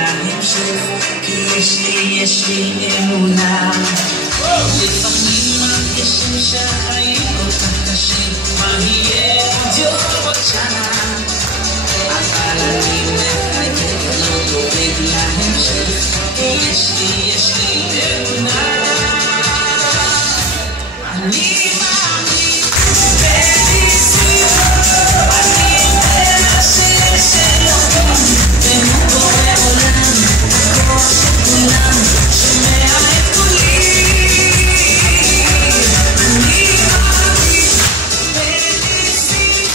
להמשך, כי יש לי אמונה. לפעמים מרגישים שהחיים כל כך קשים, מה יהיה עוד יום עוד שנה, אבל אני מחייך לא דואג להמשך, כי יש לי אמונה. אני מאמין בניסים, אני יודע שיש אלוהים, והוא בורא עולם, הכוח של כולם, שומע את קולי. אני מאמין בניסים,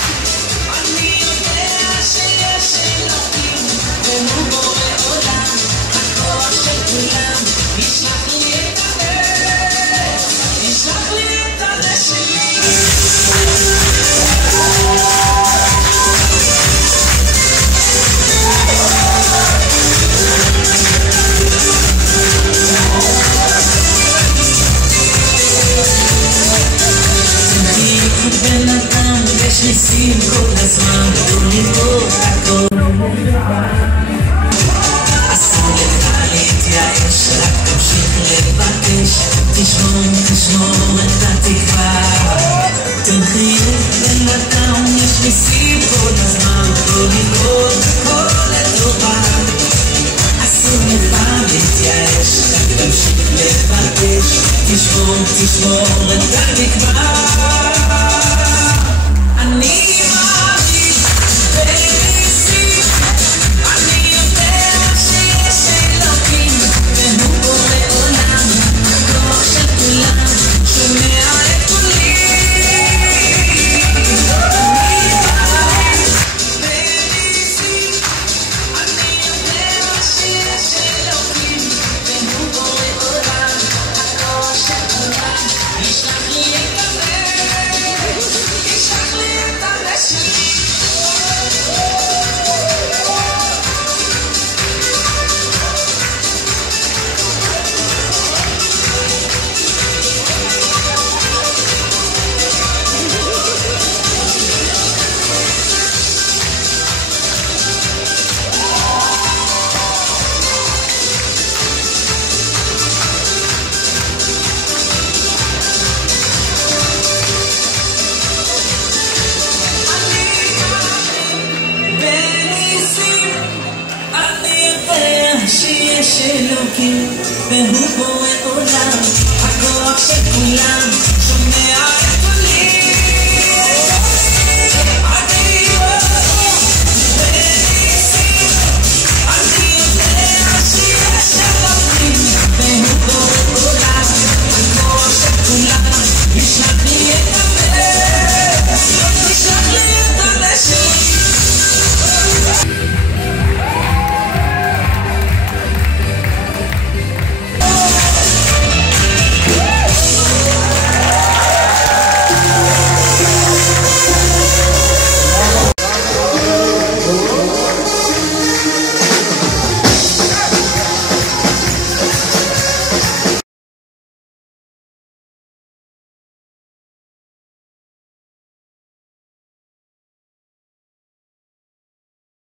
אני יודע שיש אלוהים, והוא בורא עולם, הכוח של כולם, ישלח לי את הדרך, ישלח לי את הדרך שלי. בן אדם יש ניסים כל הזמן, לא לראות הכל. אסור לך להתייאש, רק תמשיך לבקש, תשמור את התקווה. תמחיר בן אדם יש ניסים כל הזמן, לא לראות הכל לטובה. אסור לך להתייאש, רק תמשיך לבקש, תשמור את התקווה. אני מאמין בניסים, אני יודע שיש אלוהים, והוא בורא עולם, הכוח של כולם, שומע את קולי. אני מאמין בניסים, אני יודע שיש אלוהים, והוא בורא עולם, הכוח של כולם, ישלח לי את הדרך, ישלח לי את הדרך שלי. בניסים, אני יודע שיש אלוהים, והוא בורא עולם, הכוח של כולם, שומע